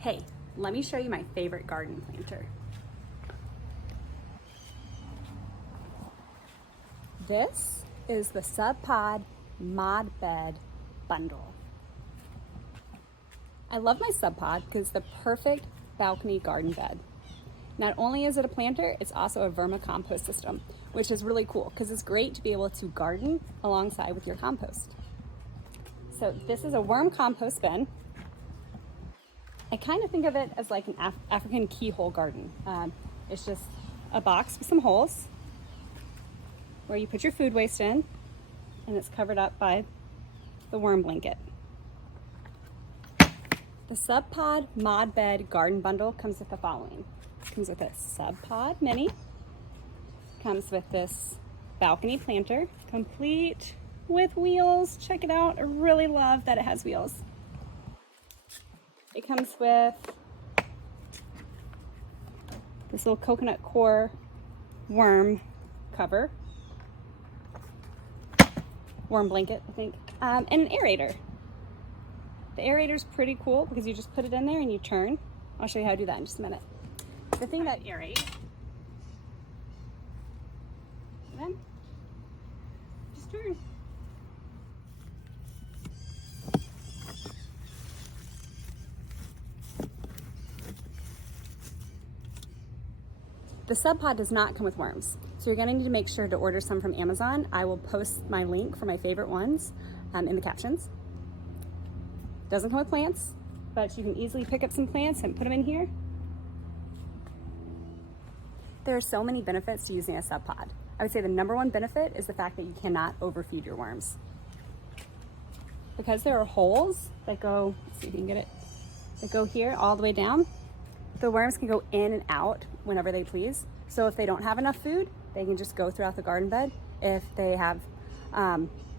Hey, let me show you my favorite garden planter. This is the SubPod Modbed bundle. I love my SubPod because it's the perfect balcony garden bed. Not only is it a planter, it's also a vermicompost system, which is really cool because it's great to be able to garden alongside with your compost. So this is a worm compost bin. I kind of think of it as like an African keyhole garden. It's just a box with some holes where you put your food waste in, and it's covered up by the worm blanket. The SubPod Modbed garden bundle comes with the following. It comes with a SubPod mini, comes with this balcony planter, complete with wheels. Check it out. I really love that it has wheels. It comes with this little coconut core worm cover, worm blanket, I think, and an aerator. The aerator's pretty cool because you just put it in there and you turn. I'll show you how to do that in just a minute. The thing that aerates, then just turn. The SubPod does not come with worms, so you're gonna need to make sure to order some from Amazon. I will post my link for my favorite ones in the captions. Doesn't come with plants, but you can easily pick up some plants and put them in here. There are so many benefits to using a SubPod. I would say the number one benefit is the fact that you cannot overfeed your worms. Because there are holes that go, let's see if you can get it, that go here all the way down, the worms can go in and out whenever they please. So if they don't have enough food, they can just go throughout the garden bed. If they have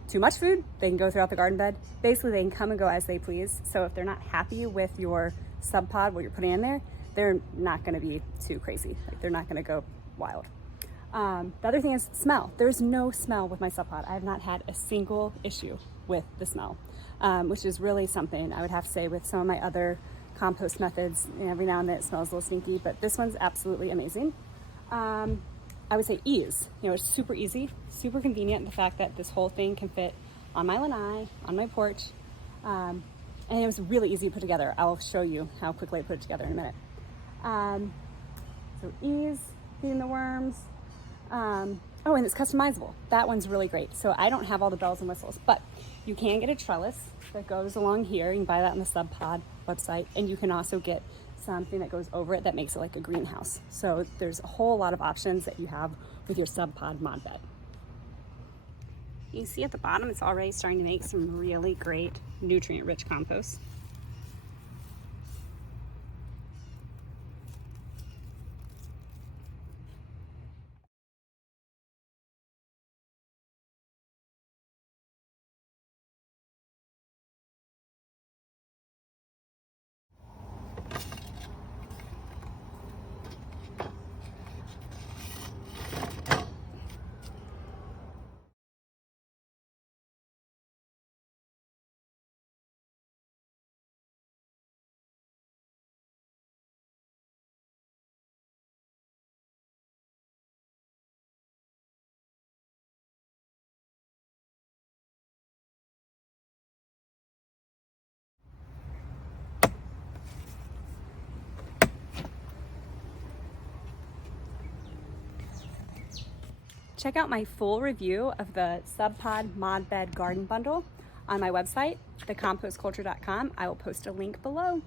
too much food, they can go throughout the garden bed. Basically, they can come and go as they please. So if they're not happy with your SubPod, what you're putting in there, they're not gonna be too crazy. Like, they're not gonna go wild. The other thing is smell. There's no smell with my SubPod. I have not had a single issue with the smell, which is really something I would have to say with some of my other compost methods. Every now and then it smells a little stinky, but this one's absolutely amazing. I would say ease. It's super easy, super convenient. The fact that this whole thing can fit on my lanai, on my porch, and it was really easy to put together. I'll show you how quickly I put it together in a minute. So ease, feeding the worms. Oh, and it's customizable. That one's really great. So I don't have all the bells and whistles, but you can get a trellis that goes along here. You can buy that on the SubPod website, and you can also get something that goes over it that makes it like a greenhouse. So there's a whole lot of options that you have with your SubPod Modbed. You can see at the bottom, it's already starting to make some really great nutrient-rich compost. Check out my full review of the SubPod Modbed Garden Bundle on my website, thecompostculture.com. I will post a link below.